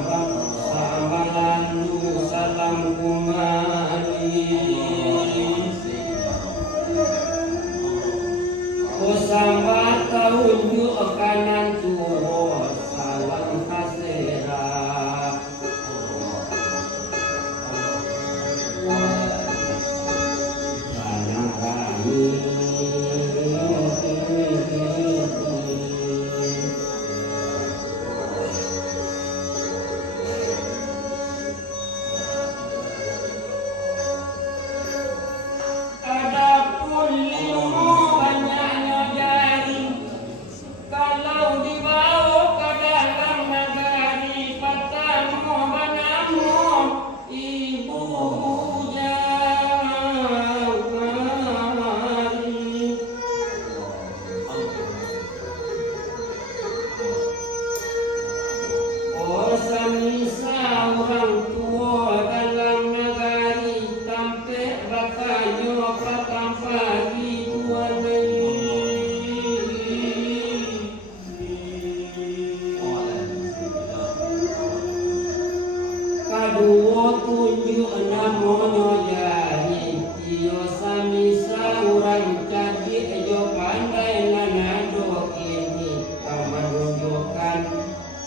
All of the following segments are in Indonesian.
samalandu salam kumali Kusamba taunjuk kanan tuho salam kasera Banang kami Adapun limo banyaknya jari Kalau dibawa ke dalam negari Patamu banamu ibu jauh kemari Oh samisa orang tua dalam negari Tampe bakanyo patang pagi tua Kaduo tunjuk namonyo jari Iyo samisa orang jadi ejo pandai nanado ini Kamanunjukkan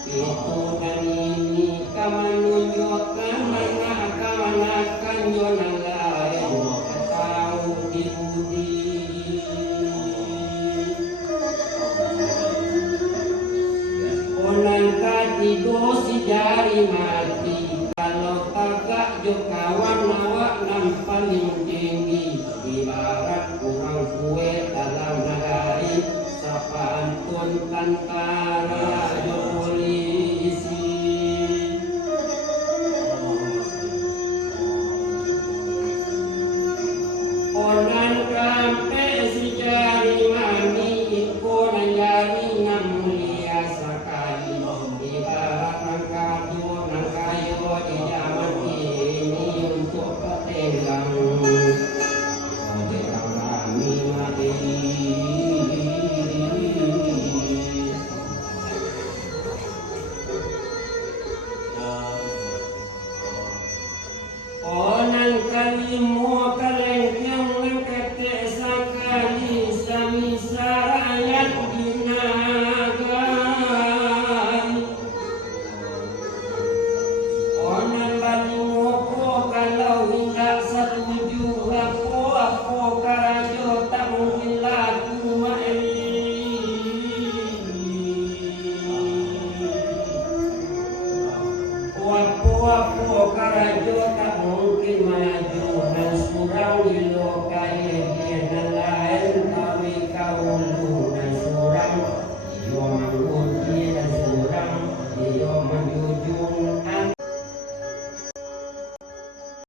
itu dan ini Kamanunjukkan mana akan jonang lain Tahu di budi Onan katido si jari mati Kalau kagak jo kawan awak nam paling tinggi Ibarat kurang kue dalam nagari Sapaan tun tantara jo polisi Onan kampe si jari mani Iko nan jari nam mulia sakali Ibarat nangkado nangkayo di zaman ini Untuk petegang Petegang kami mati Onan kalimo kalengkang nangkate sakali Samisa rakyat dinagari Onan balingoko kalau hendak setuju Aku karajo tak mungkin laku Wapo karajo